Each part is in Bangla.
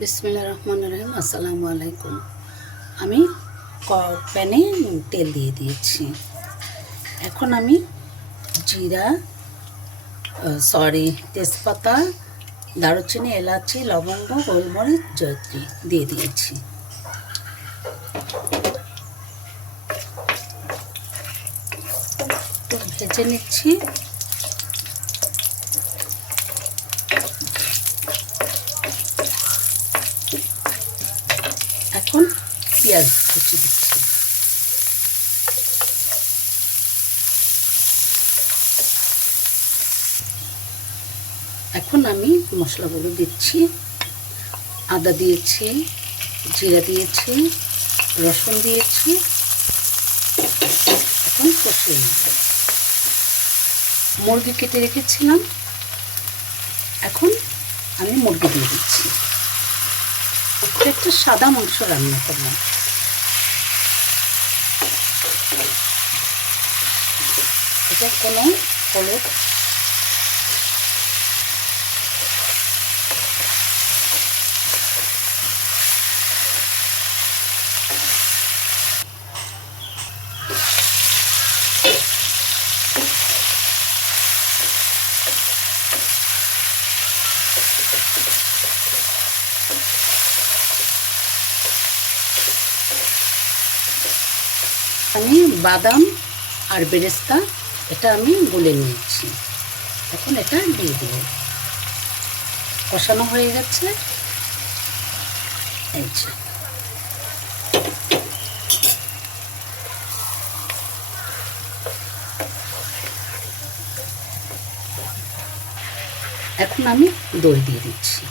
বিসমিল্লাহির রহমানির রহিম। আসসালামু আলাইকুম। আমি প্যানে তেল দিয়ে দিয়েছি। এখন আমি জিরা তেজপাতা, দারুচিনি, এলাচি, লবঙ্গ, গোলমরিচ, জয়ত্রী দিয়ে দিয়েছি। একটু ভেজে নিচ্ছি। এখন পেঁয়াজ কুচি দিচ্ছি। এখন আমি মশলাগুলো দিচ্ছি। আদা দিয়েছি, জিরা দিয়েছি, রসুন দিয়েছি। এখন কষিয়ে নেব। মুরগি কেটে রেখেছিলাম, এখন আমি মুরগি দিয়ে দিচ্ছি। একটা সাদা মাংস রান্না করব। এটা কোনো হলুদ, আমি বাদাম আর বেরেস্তা এটা আমি গুলে নিয়েছি। এখন এটা দিয়ে দেব। কষানো হয়ে গেছে। এই যে এখন আমি দই দিয়ে দিচ্ছি।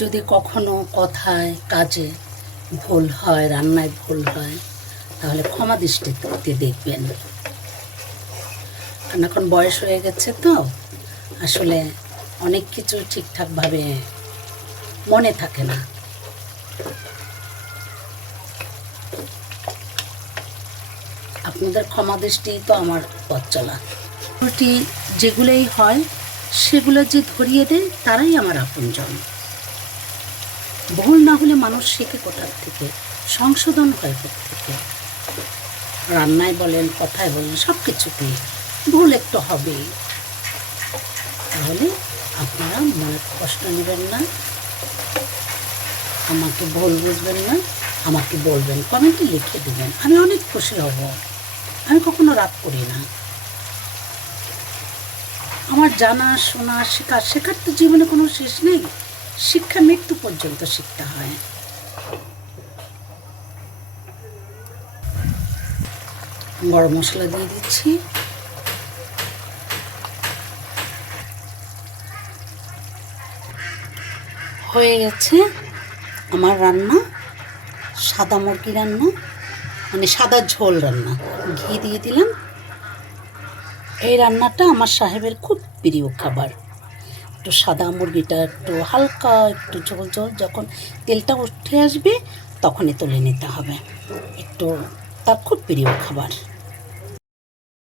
যদি কখনো কথায় কাজে ভুল হয়, রান্নায় ভুল হয়, তাহলে ক্ষমা দৃষ্টিতে দেখবেন। কারণ এখন বয়স হয়ে গেছে তো, আসলে অনেক কিছু ঠিকঠাকভাবে মনে থাকে না। আপনাদের ক্ষমা দৃষ্টি তো আমার পথ চলা। ভুলটি যেগুলোই হয় সেগুলো যে ধরিয়ে দেয় তারাই আমার আপনজন। ভুল না হলে মানুষ শেখে কোথার থেকে, সংশোধন হয় থেকে। রান্নায় বলেন, কথায় বলেন, সব কিছুতেই ভুল একটু হবেই। তাহলে আপনারা মনের কষ্ট নেবেন না, আমাকে ভুল বুঝবেন না, আমাকে বলবেন, কমেন্টে লিখে দেবেন। আমি অনেক খুশি হব। আমি কখনো রাগ করি না। আমার জানা, শোনা, শেখার তো জীবনে কোনো শেষ নেই। শিক্ষা মৃত্যু পর্যন্ত শিখতে হয়। গরম মশলা দিয়ে দিচ্ছি। হয়ে গেছে আমার রান্না, সাদা মুরগি রান্না, মানে সাদা ঝোল রান্না। ঘি দিয়ে দিলাম। এই রান্নাটা আমার সাহেবের খুব প্রিয় খাবার। একটু সাদা মুরগিটা একটু হালকা একটু ঝোল ঝোল, যখন তেলটা উঠে আসবে তখনই তুলে নিতে হবে। একটু তার খুব প্রিয় খাবার।